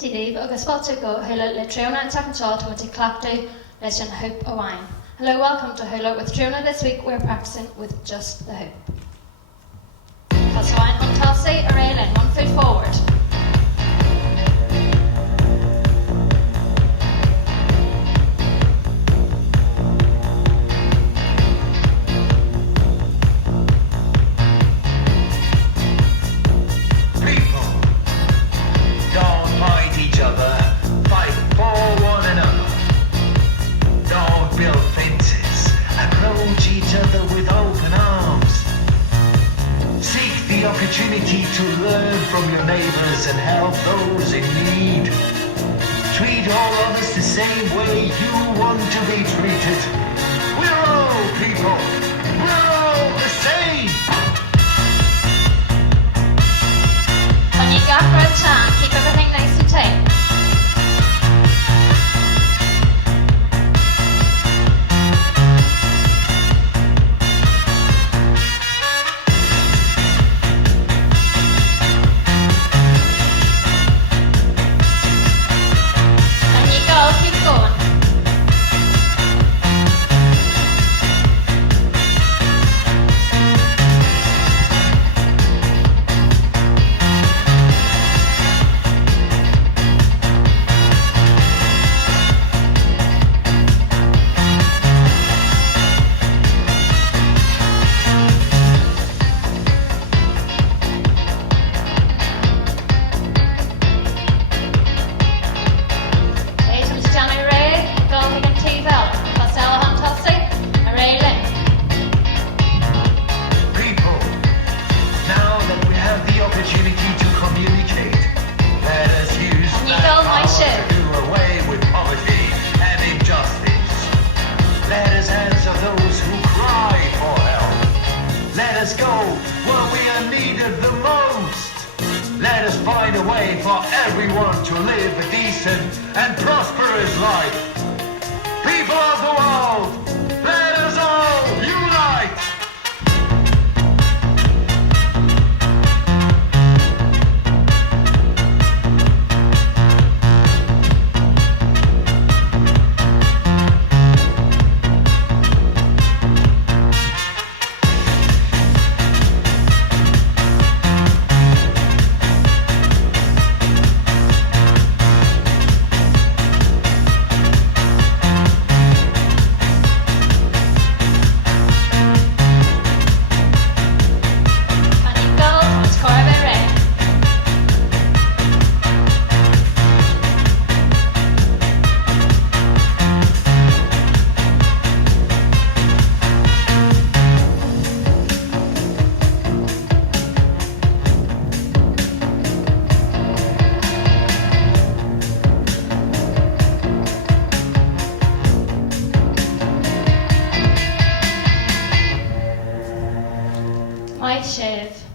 Tidib agus fáilte go Húlahúp le Tríona and Tacanshaw to Monty Clapdo leis an hoop a wine. Hello, welcome to Húlahúp with Tríona. This week we're practicing with just the hoop. That's wine on Tossy, a railing, 1 foot forward. The opportunity to learn from your neighbours and help those in need. Treat all others the same way you want to be treated. We're all people. We're all the same. When you got for a chat, keep everything nice and tight. Opportunity to communicate. Let us use that power to do away with poverty and injustice. Let us answer those who cry for help. Let us go where we are needed the most. Let us find a way for everyone to live a decent and prosperous life. People of the world, let us all unite! My shiv.